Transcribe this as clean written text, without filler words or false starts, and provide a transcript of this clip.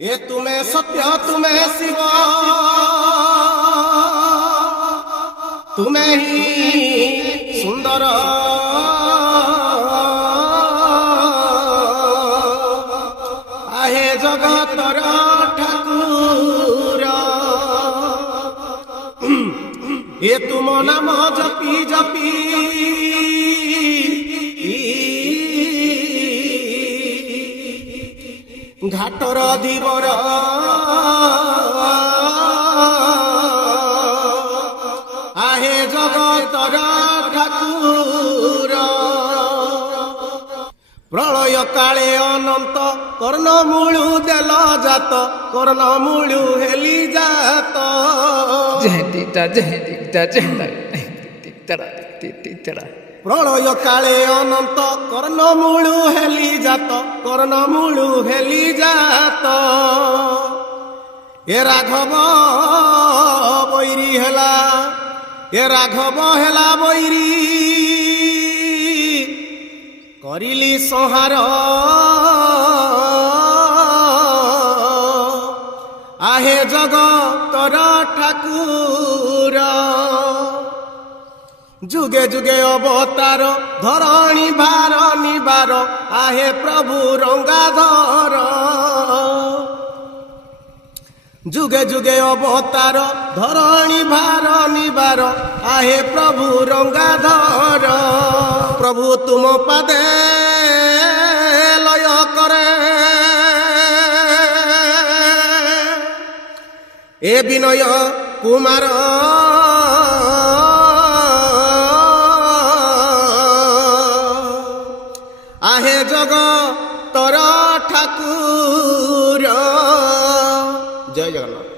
ए तुम्हें सत्य तुम्हें शिव तुम्हें ही सुंदर आहे जगतर ठाकुर ए तुम नाम जपी जपी घाटर धीवर आहे जगतर ठाकुर प्रलय काले अनंत कर्णमूलु देल जात कर्णमूलु हेली जात प्रलय काले अनंत कर्णमूलु हेली जात कर्णमूलु हेली जात ए राघव बैरी हेला ए राघव हेला बैरी करिली संहार आहे जगतर ठाकुर जुगे जुगे अवतार धरणी भार निबार आहे प्रभु रंगाधर जुगे जुगे अवतार धरणी भार निबार आहे प्रभु रंगाधर प्रभु तुम पदे लय करे ए विनय कुमार आहे जगतर ठाकुर। जय जगन्नाथ।